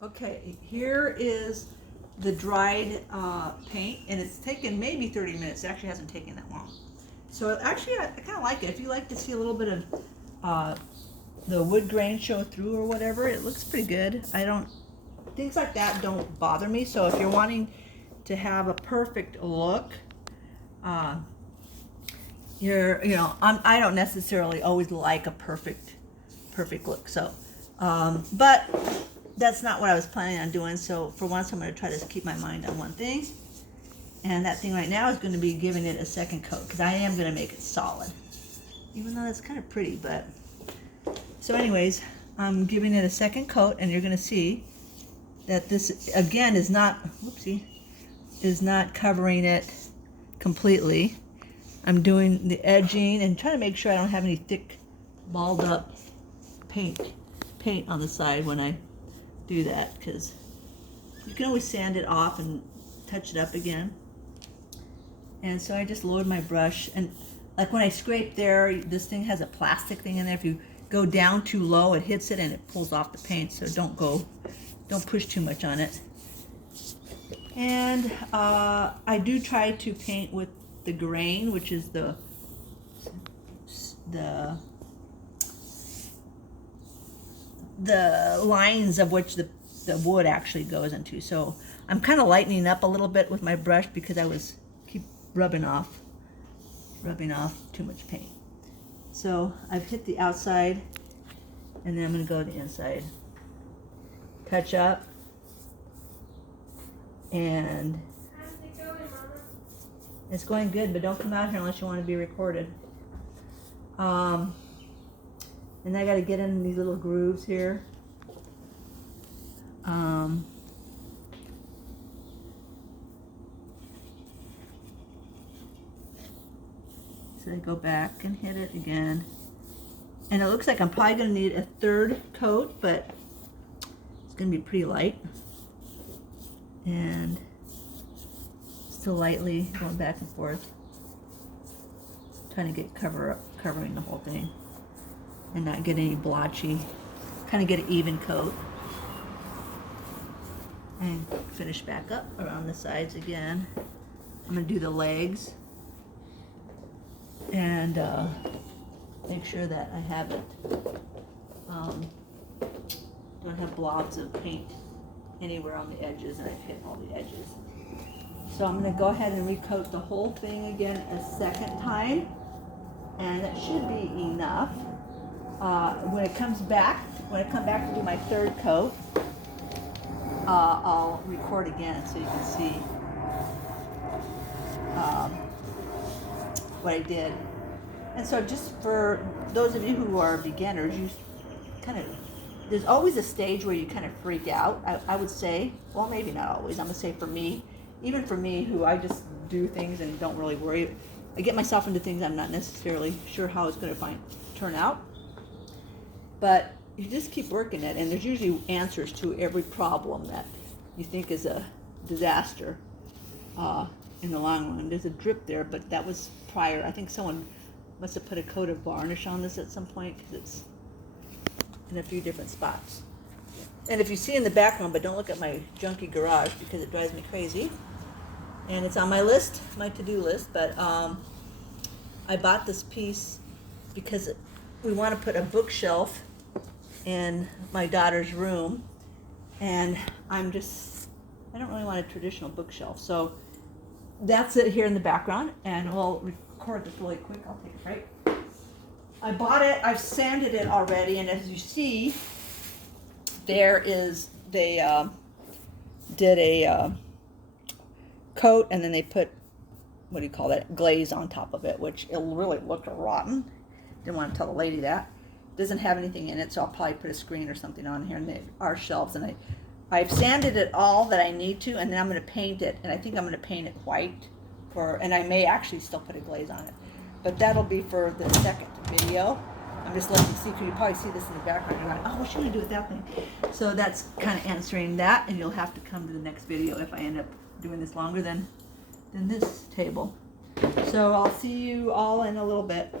Okay, here is the dried paint, and it's taken maybe 30 minutes. It actually hasn't taken that long. So actually, I kind of like it. If you like to see a little bit of the wood grain show through or whatever, it looks pretty good. Things like that don't bother me. So if you're wanting to have a perfect look, uh, I don't necessarily always like a perfect look. So, but that's not what I was planning on doing. So for once, I'm going to try to keep my mind on one thing. And that thing right now is going to be giving it a second coat because I am going to make it solid. Even though that's kind of pretty, but. So anyways, I'm giving it a second coat, and you're going to see that this, again, is not covering it completely. I'm doing the edging and trying to make sure I don't have any thick, balled up paint on the side when I do that, because you can always sand it off and touch it up again. And so I just lowered my brush, and like when I scrape there, this thing has a plastic thing in there. If you go down too low, it hits it and it pulls off the paint, so don't push too much on it. And I do try to paint with the grain, which is the lines of which the wood actually goes into. So I'm kind of lightening up a little bit with my brush because I keep rubbing off too much paint. So I've hit the outside, and then I'm going to go to the inside. Touch up. And how's it going, Mama? it's going good, but don't come out here unless you want to be recorded. And I got to get in these little grooves here. So I go back and hit it again. And it looks like I'm probably going to need a third coat, but it's going to be pretty light. And still lightly going back and forth, trying to get covering the whole thing and not get any blotchy, kind of get an even coat. And finish back up around the sides again. I'm going to do the legs and make sure that I have it, don't have blobs of paint anywhere on the edges, and I've hit all the edges. So I'm going to go ahead and recoat the whole thing again a second time, and that should be enough. When I come back to do my third coat, I'll record again so you can see what I did. And so just for those of you who are beginners, there's always a stage where you kind of freak out, I would say. Well, maybe not always. I'm going to say for me, even for me, who I just do things and don't really worry. I get myself into things I'm not necessarily sure how it's going to turn out. But you just keep working it, and there's usually answers to every problem that you think is a disaster in the long run. There's a drip there, but that was prior. I think someone must have put a coat of varnish on this at some point because it's in a few different spots. And if you see in the background, but don't look at my junky garage because it drives me crazy. And it's on my list, my to-do list, but I bought this piece because we want to put a bookshelf in my daughter's room, and I don't really want a traditional bookshelf. So that's it here in the background, and we'll record this really quick. I'll take a break. I bought it, I've sanded it already, and as you see, they did a coat, and then they put, what do you call that, glaze on top of it, which it really looked rotten. Didn't want to tell the lady that. Doesn't have anything in it, so I'll probably put a screen or something on here, and they are shelves, and I've sanded it all that I need to, and then I'm going to paint it, and I think I'm going to paint it white, and I may actually still put a glaze on it, but that'll be for the second video. I'm just letting you see, because you probably see this in the background, you're like, oh, what should I do with that thing? So that's kind of answering that, and you'll have to come to the next video if I end up doing this longer than this table. So I'll see you all in a little bit.